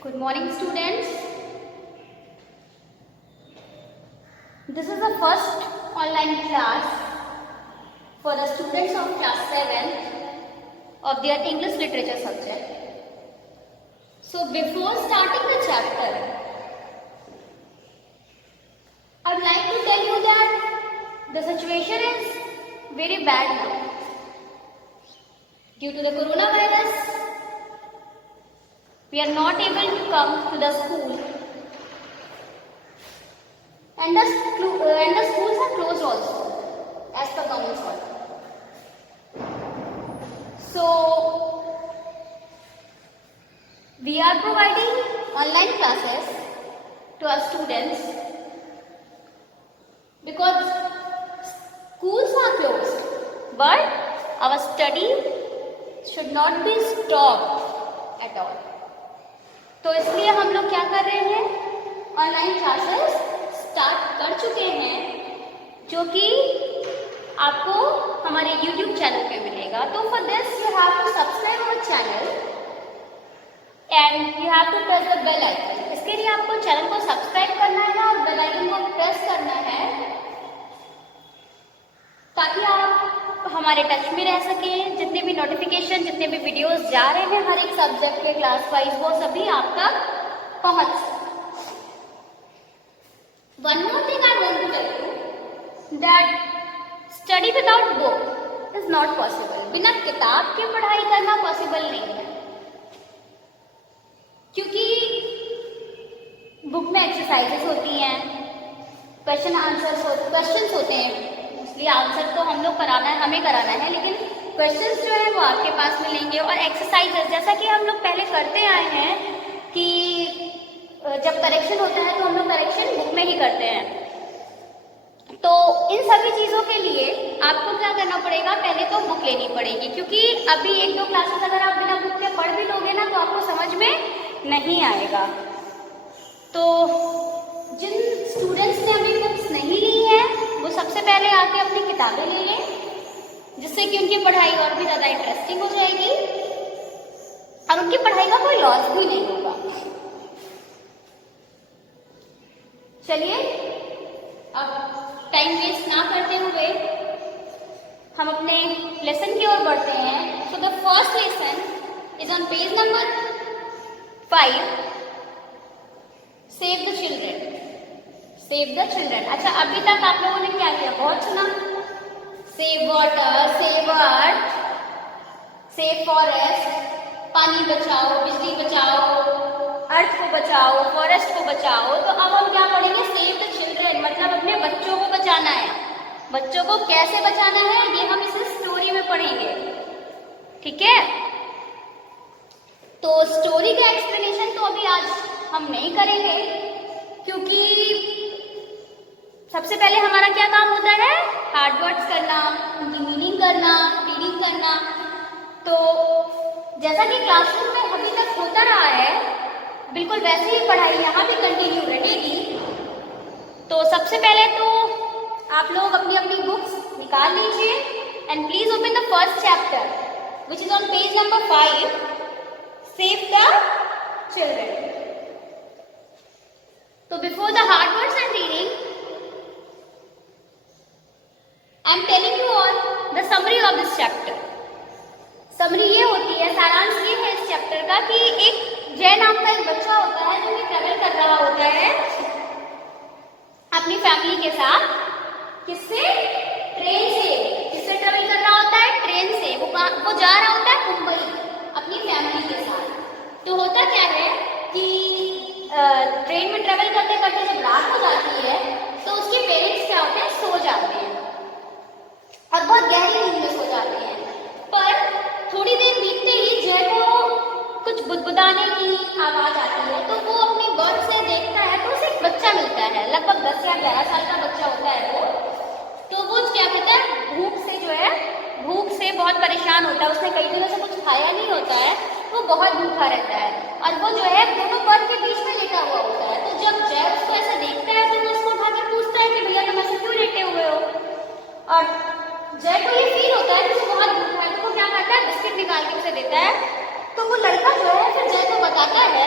Good morning, students. This is the first online class for the students of class 7 of their English literature subject. So before starting the chapter, I would like to tell you that the situation is very bad now. Due to the coronavirus, we are not able to come to the school, and the schools are closed also as per government's order. So we are providing online classes to our students because schools are closed, but our study should not be stopped at all. तो इसलिए हम लोग क्या कर रहे हैं, online classes start कर चुके हैं, जो कि आपको हमारे YouTube चैनल पे मिलेगा. तो for this you have to subscribe our channel and you have to press the bell icon. इसके लिए आपको चैनल को सब्सक्राइब करना है और बेल आइकन को प्रेस करना है ताकि आप हमारे टच में रह सके. जितने भी नोटिफिकेशन, जितने भी वीडियोस जा रहे हैं हर एक सब्जेक्ट के क्लास वाइज, वो सभी आप तक पहुंच सके. One more thing I want to tell you that study without book is not possible. बिना किताब के पढ़ाई करना पॉसिबल नहीं है, क्योंकि बुक में एक्सरसाइजेस होती हैं, क्वेश्चंस होते हैं. मोस्टली आंसर तो हम लोग कराना है, हमें कराना है, लेकिन क्वेश्चंस जो है वो आपके पास मिलेंगे. और एक्सरसाइजेस जैसा कि हम लोग पहले करते आए हैं कि जब करेक्शन होता है तो हम लोग करेक्शन बुक में ही करते हैं. तो इन सभी चीज़ों के लिए आपको क्या करना पड़ेगा, पहले तो बुक लेनी पड़ेगी, क्योंकि अभी 1-2 क्लासेस अगर आप बिना बुक के पढ़ भी लोगे ना तो आपको समझ में नहीं आएगा. तो जिन स्टूडेंट्स ने अभी बुक्स नहीं ली है वो सबसे पहले आके अपनी किताबें ले लें, जिससे कि उनकी पढ़ाई और भी ज़्यादा इंटरेस्टिंग हो जाएगी और उनकी पढ़ाई का कोई लॉस भी नहीं होगा. चलिए अब टाइम वेस्ट ना करते हुए हम अपने लेसन की ओर बढ़ते हैं. So the first lesson is on page number 5. Save the children. Save the children. अच्छा, अभी तक आप लोगों ने क्या किया, बहुत सुना. Save water, save earth, save forest, पानी बचाओ, बिजली बचाओ, अर्थ को बचाओ, फॉरेस्ट को बचाओ. तो अब हम क्या पढ़ेंगे, सेव द चिल्ड्रन, मतलब अपने बच्चों को बचाना है. बच्चों को कैसे बचाना है ये हम इस स्टोरी में पढ़ेंगे, ठीक है. तो स्टोरी का एक्सप्लेनेशन तो अभी आज हम नहीं करेंगे, क्योंकि सबसे पहले हमारा क्या काम होता है, हार्ड वर्ड्स करना, उनकी मीनिंग करना, रीडिंग करना. तो जैसा कि क्लासरूम में अभी तक होता रहा है, बिल्कुल वैसे ही पढ़ाई यहाँ भी कंटिन्यू रहेगी. तो सबसे पहले तो आप लोग अपनी अपनी बुक्स निकाल लीजिए and please open the first chapter which is on page number 5. Save the children. तो before the hard words and reading I am telling you on the summary of this chapter. Summary ये होती है, सारांश ये है इस chapter का कि एक जय नाम का एक बच्चा होता है जो कि ट्रेवल कर रहा होता है अपनी फैमिली के साथ. किससे, ट्रेन से. किससे ट्रेवल कर रहा होता है, ट्रेन से. वो जा रहा होता है मुंबई अपनी फैमिली के साथ. तो होता क्या है कि ट्रेन में ट्रेवल करते करते जब रात हो जाती है तो उसके पेरेंट्स क्या होते हैं, सो जाते हैं और बहुत गहरी नींद में सो जाते हैं. पर थोड़ी देर बीतते ही जय को कुछ बुदबुदाने की आवाज आती है. तो वो अपनी बर्ड से देखता है तो उसे एक बच्चा मिलता है, लगभग 10 या 11 साल का बच्चा होता है वो. तो वो क्या कहता है, भूख से बहुत परेशान होता है. उसने कई दिनों से कुछ खाया नहीं होता है, वो बहुत भूखा रहता है और वो जो है दोनों बर्ड के बीच में लेटा हुआ होता है. तो जब जय उसको ऐसा देखता है तो वो उसको उठा के पूछता है कि भैया तुम ऐसे क्यों लेटे हुए हो. और जय को ये फील होता है कि वो बहुत भूखा है, तो वो क्या करता है, बिस्किट निकाल के उसे देता है. तो वो लड़का जो है फिर जय को बताता है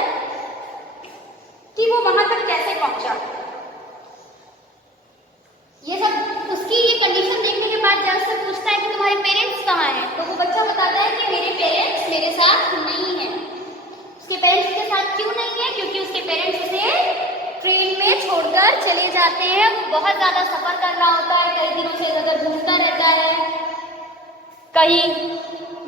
जाते हैं, वो बहुत ज़्यादा सफ़र करना होता है, कई दिनों से इधर घूमता रहता है, कहीं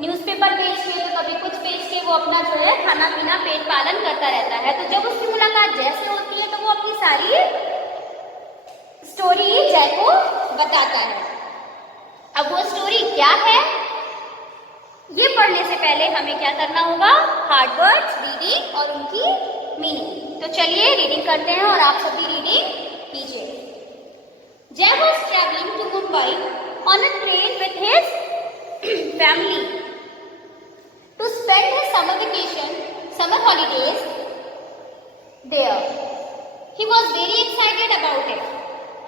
न्यूज़पेपर बेच के तो कभी कुछ बेच के वो अपना जो है खाना पीना पेट पालन करता रहता है। तो जब उसकी मुलाकात जय से होती है तो वो अपनी सारी स्टोरी जय को बताता है। अब वो स्टोरी क्या है ये पढ़ने से पहले हमें क्या करना होगा, हार्ड वर्ड्स रीडिंग और उनकी मीनिंग। तो चलिए रीडिंग करते हैं और आप सभी रीडिंग कीजिए। Jay was travelling to Mumbai on a train with his family to spend his summer holidays there. He was very excited about it.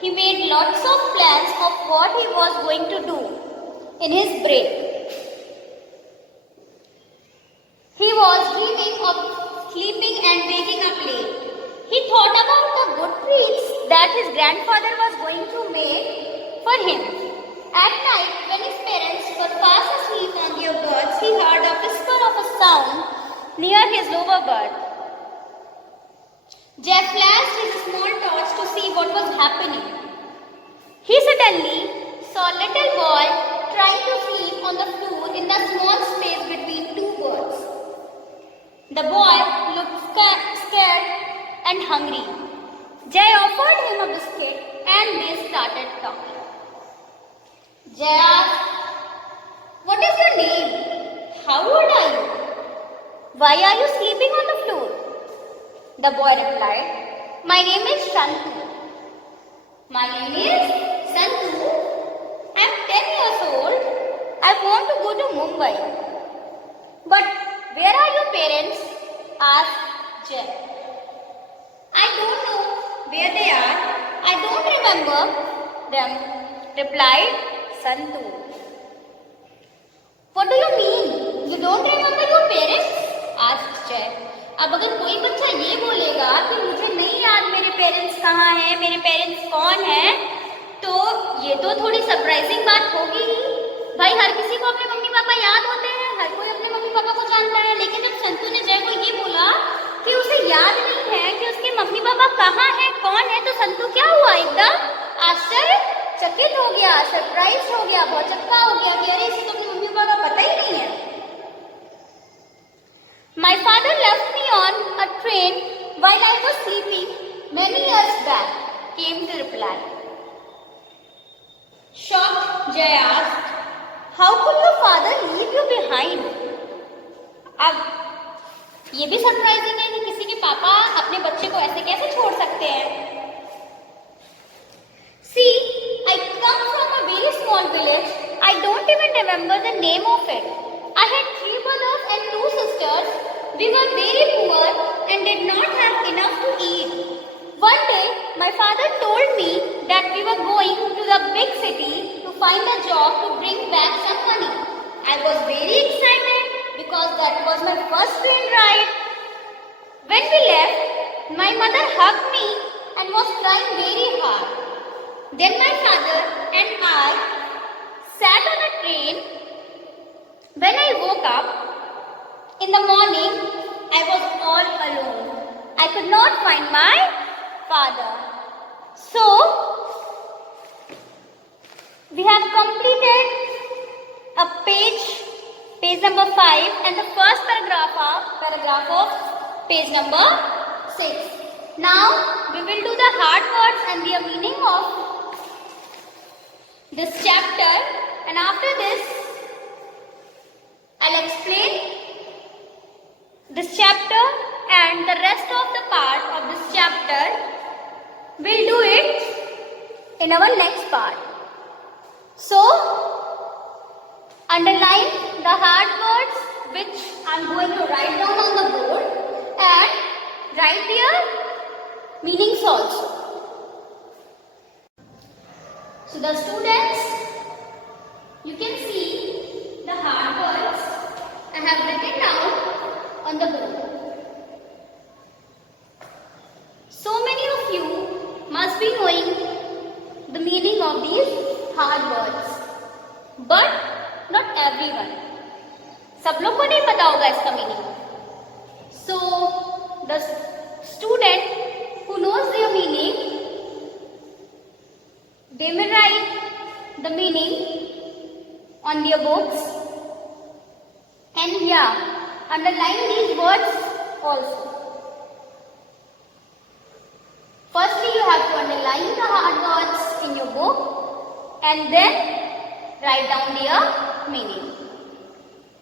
He made lots of plans of what he was going to do in his break. He was dreaming of sleeping and waking up late. He thought about the good treats that his grandfather was going to make for him. At night, when his parents were fast asleep on their berths, he heard a whisper of a sound near his lower berth. Jay flashed his small torch to see what was happening. He suddenly saw a little boy trying to sleep on the floor in the small space between two berths. The boy looked scared and hungry. Jay offered him a biscuit and they started talking. Jay asked, "What is your name? How old are you? Why are you sleeping on the floor?" The boy replied, "My name is Shantu. My name is Shantu. I am 10 years old. I want to go to Mumbai." "But where are your parents?" asked Jay. "I don't know where they are. I don't remember them," replied Santu. "What do you mean? You don't remember your parents?" asked Jay. अब अगर कोई बच्चा ये बोलेगा कि मुझे नहीं याद मेरे पेरेंट्स कहाँ हैं, मेरे पेरेंट्स कौन हैं, तो ये तो थोड़ी सरप्राइजिंग बात होगी ही। भाई हर किसी को अपने मम्मी पापा याद होते हैं, हर कोई अपने मम्मी पापा को जानता है, लेकिन जब संतू ने जय को ये बोला कि उसे याद नहीं है कि उसके मम्मी पापा कहाँ हैं, कौन है, तो संतू क्या हुआ, एकदम आश्चर्यचकित हो गया, सरप्राइज हो गया, भौचक्का हो गया कि अरे इसे तो अपने मम्मी पापा का पता ही नहीं है। "My father left me on a train while I was sleeping many years back," came the reply. Shocked, Jay asked, "How could your father leave you behind?" अब ये भी सरप्राइजिंग है कि किसी के पापा अपने बच्चे को ऐसे कैसे छोड़ सकते हैं। "See, I come from a very small village. I don't even remember the name of it. I had 3 brothers and 2 sisters. We were very poor and did not have enough to eat. One day, my father told me that we were going to the big city to find a job to bring back some money. I was very excited because that was my first train ride. When we left, my mother hugged me and was crying very hard. Then my father and I sat on a train. When I woke up in the morning, I was all alone. I could not find my father." So, we have completed a page number 5 and the first paragraph of page number 6. Now, we will do the hard words and the meaning of this chapter, and after this I'll explain this chapter and the rest of the part of this chapter. We'll do it in our next part. So, underline the hard words which I'm going to write down on the board and write their meanings also. So the students, you can see the hard words I have written down on the board. So many of you must be knowing the meaning of these hard words, but not everyone. सब लोग को नहीं पता होगा इसका meaning. So the student who knows their meaning your books. And yeah, underline these words also. Firstly, you have to underline the hard words in your book and then write down their meaning.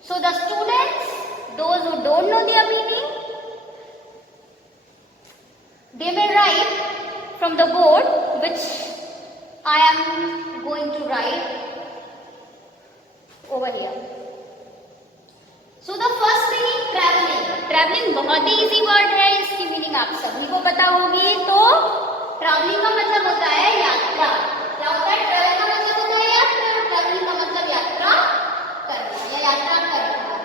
So the students, those who don't know their meaning, they may write from the board, which I am going to write over here. So the first meaning, traveling. Traveling बहुत ही easy word है, इसकी meaning आप सभी को पता होगी। तो travelling का मतलब होता है यात्रा। क्या होता है? ट्रैवल का मतलब होता है यात्रा, ट्रैवलिंग का मतलब यात्रा करना या यात्रा करना।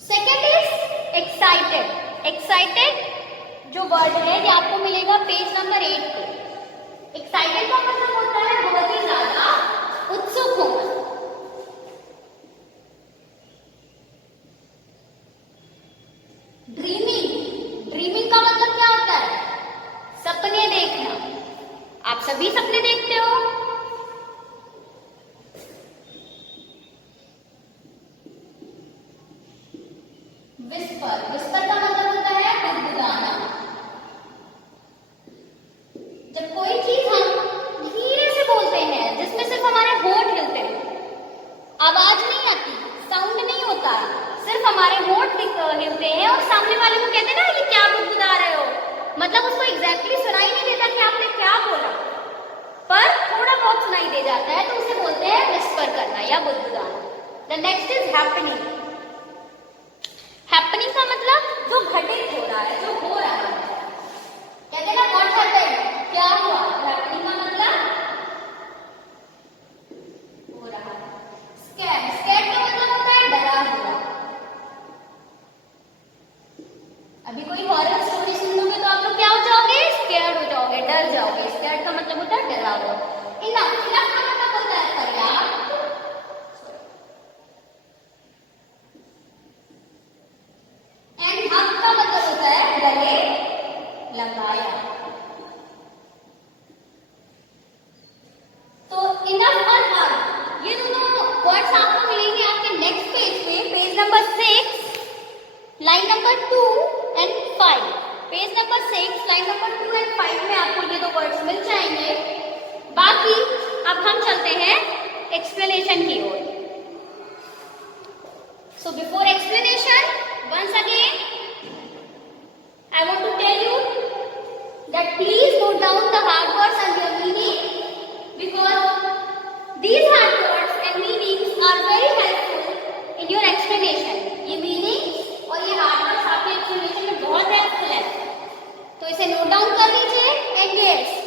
Second is excited. एक्साइटेड जो वर्ड है ये आपको मिलेगा पेज नंबर 8 पे। एक्साइटेड का मतलब होता है बहुत ही ज्यादा उत्सुक होना। ड्रीमिंग, ड्रीमिंग का मतलब क्या होता है? सपने देखना। आप सभी सपने देखते हो। विस्पर, विस्पर का मतलब होता है गुदगुदाना। जब कोई चीज हम धीरे से बोलते हैं जिसमें सिर्फ हमारे होंठ हिलते हैं, आवाज नहीं आती, साउंड नहीं होता, सिर्फ हमारे होंठ हिलते हैं और सामने वाले को कहते हैं ना ये क्या गुदगुदा रहे हो, मतलब उसको एग्जैक्टली सुनाई नहीं देता कि आपने क्या बोला, पर थोड़ा बहुत सुनाई दे जाता है, तो उसे बोलते हैं विस्पर करना या गुदगुदाना। The next is happening. Happening का मतलब जो घटित हो रहा है, जो हो रहा है। कहते हैं ना व्हाट हैपेंड, क्या हुआ। हैपनिंग का मतलब हो रहा है। स्कैर्ड, स्कैर्ड का मतलब होता है डरा हुआ। अभी कोई हॉरर स्टोरी सुन लोगे तो आप लोग क्या हो जाओगे? स्कैर्ड हो जाओगे, डर जाओगे। स्कैर्ड का मतलब होता है डरा हुआ। इनफ, इनफ का मतलब होता है पर्याप्त। एंड हक का मतलब होता है गले लगाया। तो इनफ और हक ये दोनों वर्ड्स आपको मिलेंगे आपके नेक्स्ट पेज पे, page number 6 line number 2 and 5। Page number 6 line number 2 and 5 में आपको ये दो वर्ड्स मिल जाएंगे। बाकी अब हम चलते हैं एक्सप्लेनेशन की ओर। So before explanation, once again I want to tell you that please note down the hard words and their meaning, because these hard words and meanings are very helpful in your explanation. ये meanings और ये hard words आपके explanation में बहुत helpful है, तो इसे note down कर लीजिए। एंड यस,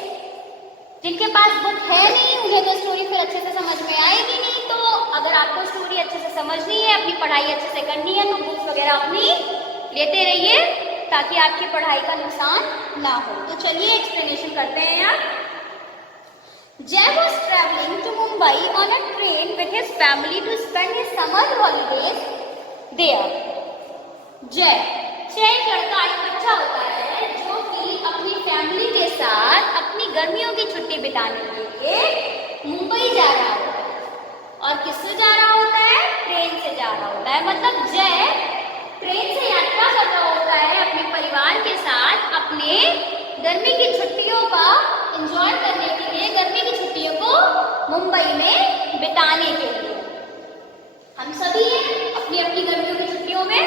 जिनके पास बुक है नहीं उन्हें तो स्टोरी फिर अच्छे से समझ में आएगी नहीं, तो अगर आपको स्टोरी अच्छे से समझनी है, अपनी पढ़ाई अच्छे से करनी है, तो बुक्स वगैरह अपनी लेते रहिए ताकि आपकी पढ़ाई का नुकसान ना हो। तो चलिए एक्सप्लेनेशन करते हैं यार। Jay was traveling to Mumbai on a train with his family to spend his summer holidays there. जय, जय एक लड़का, एक बच्चा होता है जो कि अपनी फैमिली के साथ अपनी गर्मियों की छुट्टी बिताने के लिए मुंबई जा रहा होता है। और किससे जा रहा होता है? ट्रेन से जा रहा होता है। मतलब जय ट्रेन से यात्रा कर रहा होता है अपने परिवार के साथ अपने गर्मी की छुट्टियों का एंजॉय करने के लिए, गर्मी की छुट्टियों को मुंबई में बिताने के लिए। हम सभी अपनी अपनी गर्मियों की छुट्टियों में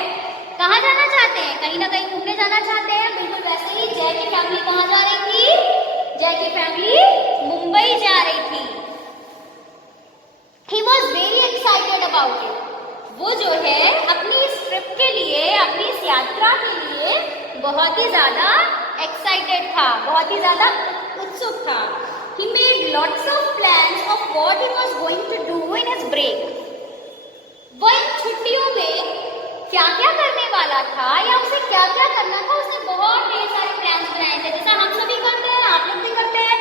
कहाँ जाना चाहते हैं? कहीं ना कहीं घूमने जाना चाहते हैं। बिल्कुल वैसे ही जय की फैमिली कहाँ जा रही थी? जय की फैमिली मुंबई जा रही थी। He was very excited about it. वो जो है अपनी इस ट्रिप के लिए, अपनी इस यात्रा के लिए बहुत ही ज्यादा एक्साइटेड था, बहुत ही ज्यादा उत्सुक था। He made lots of plans of what he was going to do in his break. वो इन छुट्टियों में क्या क्या करने वाला था या उसे क्या क्या करना था, उसने बहुत ढेर सारे प्लान्स बनाए थे, जैसा हम सभी करते हैं, आप लोग भी करते हैं।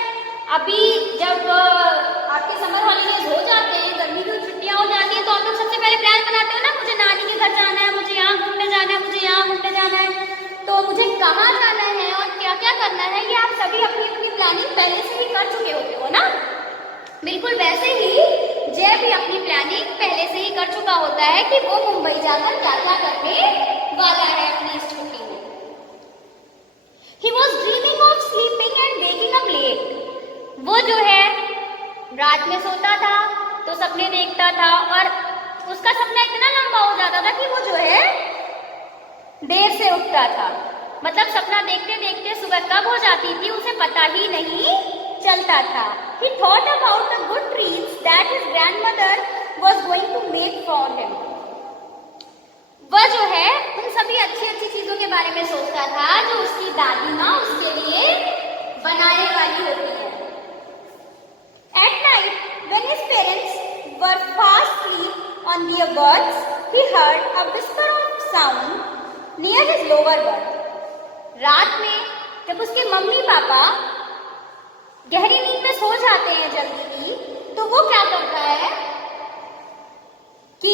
अभी जब आपके समर हॉलीडेज हो जाते हैं, गर्मी की छुट्टियां हो जाती हैं, तो आप लोग सबसे पहले प्लान बनाते हो ना, मुझे नानी के घर जाना है, मुझे यहाँ घूमने जाना है, मुझे यहाँ घूमने जाना है। तो तो मुझे कहाँ जाना है और क्या क्या करना है ये आप सभी अपनी अपनी प्लानिंग पहले से ही कर चुके होते हो ना। बिल्कुल वैसे ही जय भी अपनी प्लानिंग पहले से ही कर चुका होता है कि वो मुंबई जाकर क्या क्या करने वाला है अपनी इस छुट्टी में। He was dreaming of sleeping and waking up late। वो जो है रात में सोता था तो सपने देखता था और उसका सपना इतना लंबा हो जाता था कि वो जो है देर से उठता था। मतलब सपना देखते देखते सुबह कब हो जाती थी उसे पता ही नहीं चलता था। He thought about the good treats that his grandmother was going to make for him। वह जो है उन सभी अच्छी अच्छी चीजों के बारे में सोचता था जो उसकी दादी माँ उसके लिए बनाने वाली होती है। At night, when his parents were fast asleep on their berths, he heard a whisper of sound near his lower berth। रात में जब उसके मम्मी पापा गहरी नींद में सो जाते हैं जल्दी ही, तो वो क्या करता है कि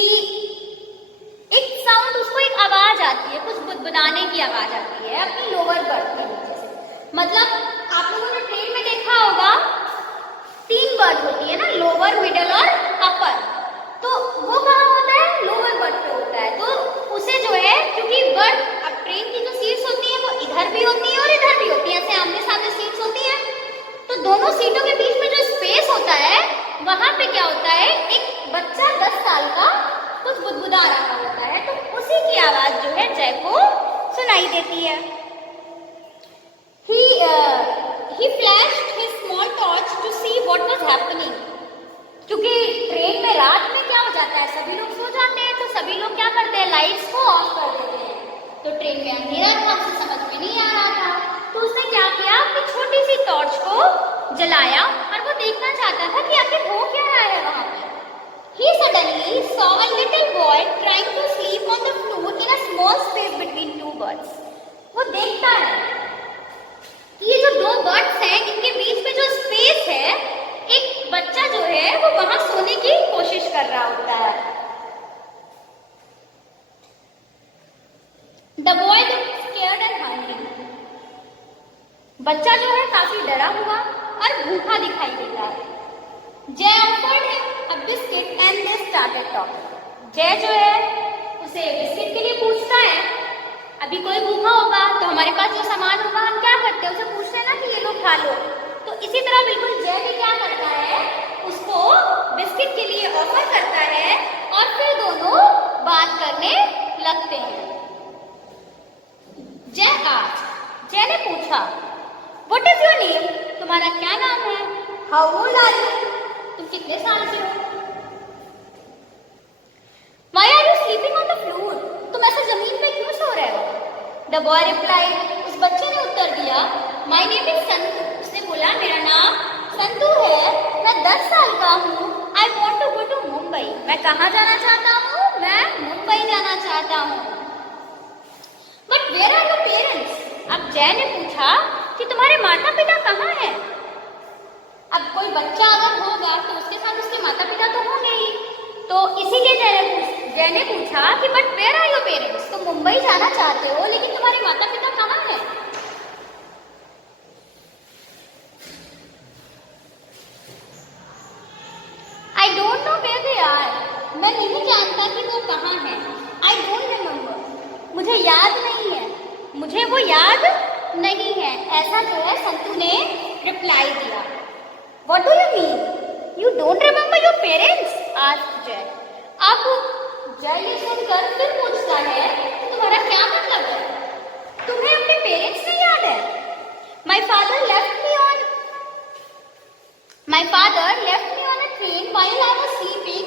एक साउंड, उसको एक आवाज आती है, कुछ बुदबुदाने की आवाज आती है अपनी लोअर बर्थ के नीचे से। मतलब आप लोगों ने ट्रेन में देखा होगा 3 बर्थ होती है ना, लोअर, मिडल और अपर। तो वो कहाँ होता है? लोअर बर्थ पे होता है। तो उसे जो है, क्योंकि बर्थ, अब ट्रेन की जो सीट्स होती है वो इधर भी होती है और इधर भी होती है, ऐसे आमने सामने सीट्स होती है। तो दोनों सीटों के बीच में जो स्पेस होता है वहां पे क्या होता है, एक बच्चा 10 साल का कुछ बुदबुदा रहा होता है। तो उसी की आवाज जो है जय को सुनाई देती है। He flashed his small torch to see what was happening। क्योंकि ट्रेन में रात में क्या हो जाता है, सभी लोग सो जाते हैं, तो सभी लोग क्या करते हैं, लाइट्स को ऑफ कर देते हैं। तो ट्रेन में अंधेरा था, उसे समझ में नहीं आ रहा था, तो उसने क्या किया, अपनी छोटी सी टॉर्च को जलाया और वो देखना चाहता था कि आखिर हो क्या रहा है वहां पे। He suddenly saw a little boy trying to sleep on the floor in a small space between 2 birds। वो देखता है कि ये जो 2 बर्ड्स हैं इनके बीच में जो स्पेस है, एक बच्चा जो है वो वहां सोने की कोशिश कर रहा होता है। The boy looked scared and hungry। बच्चा जो है काफी डरा हुआ और भूखा दिखाई देता है। Jay offered him a biscuit and they started talking। जय जो है उसे बिस्किट के लिए पूछता है। अभी कोई भूखा होगा तो हमारे पास जो सामान होगा हम क्या करते हैं, उसे पूछते हैं ना कि ये लो खा लो। तो इसी तरह बिल्कुल जय भी क्या करता है, उसको बिस्किट के लिए ऑफर करता है और फिर दोनों बात करने लगते हैं। जय ने पूछा, व्हाट इज योर नेम? तुम्हारा क्या नाम है? How old are you? तुम कितने साल के हो? Why are you sleeping on the floor? तुम ऐसे जमीन पे क्यों सो रहे हो? The boy replied. उस बच्चे ने उत्तर दिया, माई नेम इज संतू। उसने बोला, मेरा नाम संतू है, मैं 10 साल का हूँ। I want to go to Mumbai. मैं कहाँ जाना चाहता हूँ? मैं मुंबई जाना चाहता हूँ। But where are your parents? अब जय ने पूछा कि तुम्हारे माता पिता कहाँ हैं? अब कोई बच्चा अगर होगा तो उसके साथ उसके माता पिता तो होंगे ही, तो इसीलिए जय ने पूछा कि but where are your parents? तुम मुंबई जाना चाहते हो लेकिन तुम्हारे माता पिता कहाँ हैं? I don't know where they are. मैं नहीं जानता कि वो कहाँ हैं। I don't remember. मुझे याद नहीं है, मुझे वो याद नहीं है। ऐसा जो है संतू ने रिप्लाई दिया। What do you mean? You don't remember your parents? asked Jay। अब जय ये सुनकर फिर पूछता है कि तुम्हारा क्या मतलब है? तुम्हें अपने पेरेंट्स नहीं याद है? My father left me on a train while I was sleeping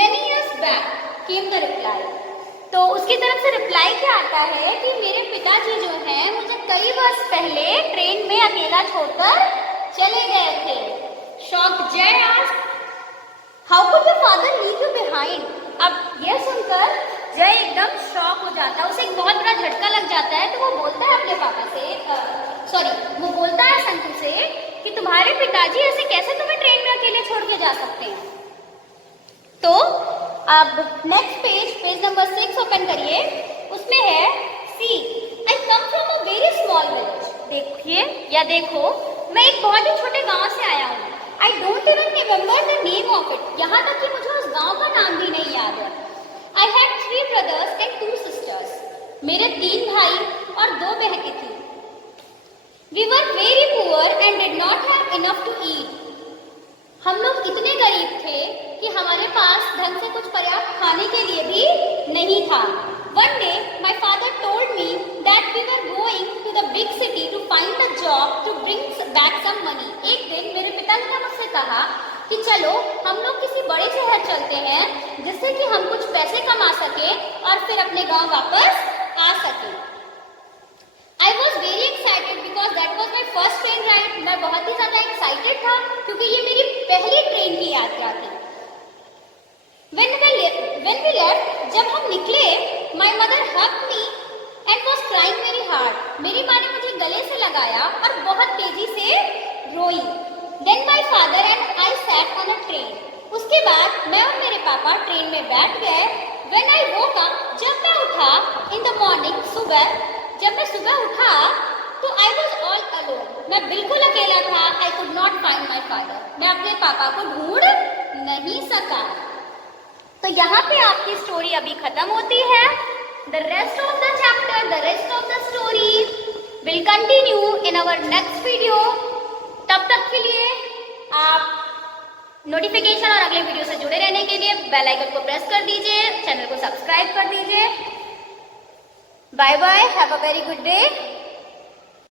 many years back, came the reply। तो उसकी तरफ से रिप्लाई क्या आता है कि मेरे पिताजी जो हैं मुझे कई वर्ष पहले ट्रेन में अकेला छोड़कर चले गए थे। Shocked Jay asked, how could your father leave you behind? अब यह सुनकर जय एकदम शॉक हो जाता है, उसे एक बहुत बड़ा झटका लग जाता है। तो वो बोलता है अपने पापा से, वो बोलता है संतू से कि तुम्हारे पिताजी ऐसे कैसे तुम्हें ट्रेन में अकेले छोड़ के जा सकते हैं। तो अब नेक्स्ट पेज नंबर 6 ओपन करिए। उसमें है सी I come from a very small village. देखिए या देखो, मैं एक बहुत ही छोटे गांव से आया हूँ. I don't even remember the name of it. यहाँ तक कि मुझे उस गांव का नाम भी नहीं याद है. I had 3 brothers and 2 sisters. मेरे 3 भाई और 2 बहनें थी. We were very poor and did not have enough to eat. हम लोग इतने गरीब थे कि हमारे पास ढंग से कुछ पर्याप्त खाने के लिए भी नहीं था. One day, my father told me that we were going to the big city to find a job to bring back some money. एक दिन मेरे पिताजी ने मुझसे कहा कि चलो हम लोग किसी बड़े शहर चलते हैं जिससे कि हम कुछ पैसे कमा सके और फिर अपने गांव वापस आ सके. I was very excited because that was my first train ride. मैं बहुत ही ज़्यादा excited था क्योंकि ये मेरी पहली ट्रेन की यात्रा थी. When we left, जब हम निकले, my mother hugged me and was crying very hard. मेरी माँ ने मुझे गले से लगाया और बहुत तेजी से रोई. Then my father and I sat on a train. उसके बाद मैं और मेरे पापा ट्रेन में बैठ गए. When I woke up, जब मैं उठा in the morning, जब मैं सुबह उठा तो I was all alone. मैं बिल्कुल अकेला था. I could not find my father. मैं अपने पापा को ढूंढ नहीं सका. तो यहाँ पे आपकी स्टोरी अभी खत्म होती है. The rest of the chapter, the rest of the story will continue in our next video. तब तक के लिए आप नोटिफिकेशन और अगले वीडियो से जुड़े रहने के लिए बेल आइकन को प्रेस कर दीजिए, चैनल को सब्सक्राइब कर दीजिए. Bye bye. Have a very good day.